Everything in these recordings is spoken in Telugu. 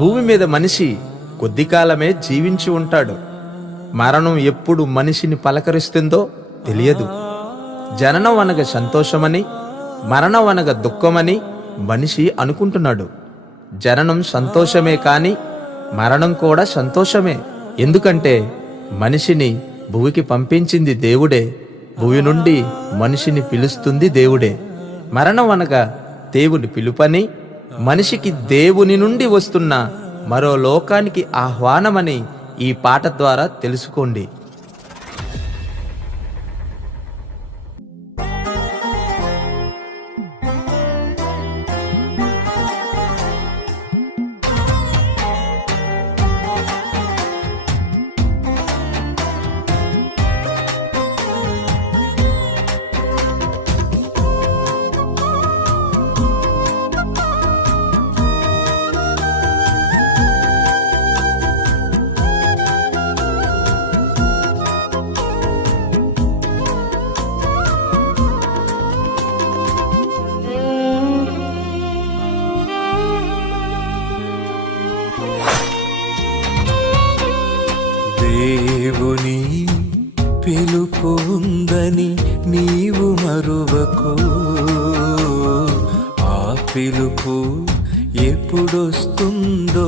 భూమి మీద మనిషి కొద్ది కాలమే జీవించి ఉంటాడు. మరణం ఎప్పుడు మనిషిని పలకరిస్తుందో తెలియదు. జననం అనగా సంతోషమని మరణం అనగా దుఃఖమని మనిషి అనుకుంటున్నాడు. జననం సంతోషమే కానీ మరణం కూడా సంతోషమే. ఎందుకంటే మనిషిని భూమికి పంపించింది దేవుడే భూమి నుండి మనిషిని పిలుస్తుంది దేవుడే. మరణం అనగా దేవుని పిలుపని మనిషికి దేవుని నుండి వస్తున్న మరో లోకానికి ఆహ్వానమని ఈ పాట ద్వారా తెలుసుకోండి. దేవుని పిలుపు ఉందని నీవు మరువకు. ఆ పిలుపు ఎప్పుడొస్తుందో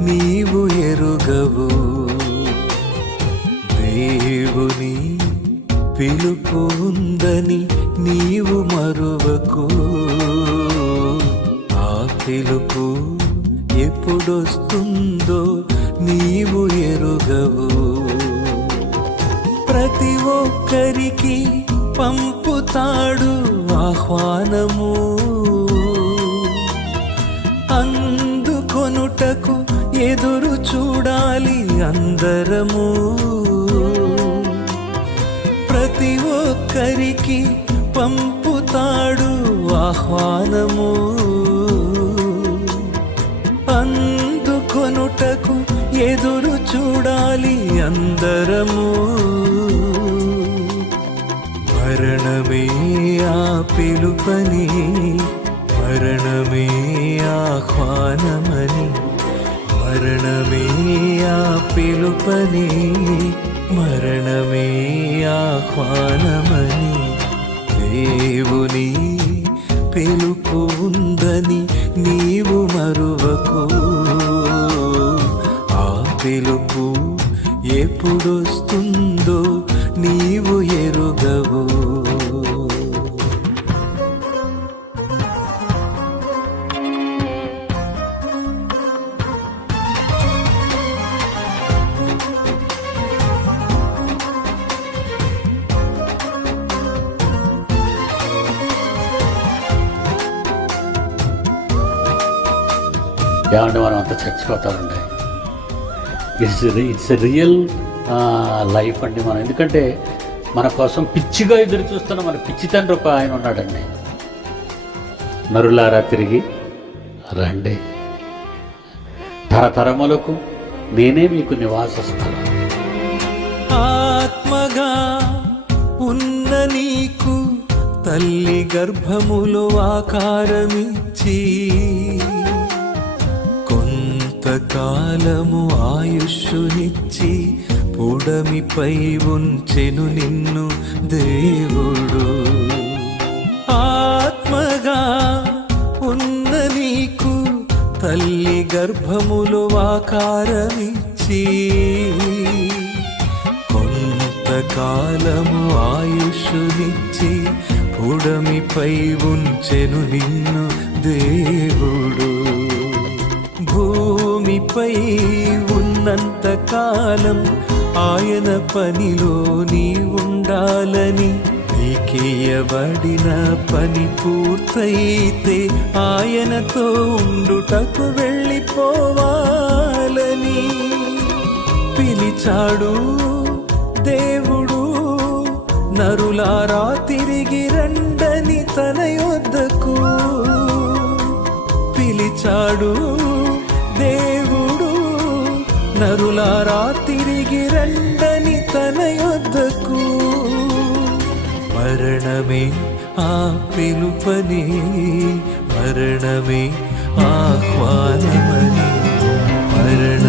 నీవు ఎరుగవు. దేవుని పిలుపు ఉందని నీవు మరువకు. ఆ పిలుపు ఎప్పుడొస్తుందో నీవు ఎరుగవు. ప్రతి ఒక్కరికి పంపుతాడు ఆహ్వానము. అందుకొనుటకు ఎదురు చూడాలి అందరము. ప్రతి ఒక్కరికి పంపుతాడు ఆహ్వానము. అందుకొనుటకు ఎదురు చూడాలి అందరము. మరణమే ఆ పిలుపని మరణమే ఆహ్వానమని మరణమే ఆ పిలుపని మరణమే ఆహ్వానమని దేవుని పిలుపు ఉందని నీవు మరువకు ఆ పిలుపు ఎప్పుడొస్తుందో నీవు ఎరుగవు. ఏమంటే మనం అంత చచ్చిపోతామండి. ఇట్స్ ఇట్స్ రియల్ లైఫ్ అండి మనం. ఎందుకంటే మన కోసం పిచ్చిగా ఎదురు చూస్తున్న మన పిచ్చి తండ్రి ఒక ఆయన ఉన్నాడండి. నరులారా తిరిగి రండి. తరతరములకు నేనే మీకు నివాస స్థలం. ఆత్మగా ఉన్న నీకు తల్లి గర్భములో ఆకారమిచ్చి కొంతకాలము ఆయుష్నిచ్చి పుడమిపై ఉంచెను నిన్ను దేవుడు. ఆత్మగా ఉన్న నీకు తల్లి గర్భములు ఆకారమిచ్చి కొంతకాలము ఆయుష్నిచ్చి పుడమిపై ఉంచెను నిన్ను దేవుడు. భూమిపై ఉన్నంత కాలం ఆయన పనిలో నీ ఉండాలని నీకేయబడిన పని పూర్తయితే ఆయనతో ఉండుటకు వెళ్ళిపోవాలని. పిలిచాడు దేవుడు నరులారా తిరిగి రండని తన యొద్దకు. పిలిచాడు దేవుడు నరులారా മരണമേ ആ പിലുപ്പനേ മരണമേ ആഹ്വാനമനേ. മരണ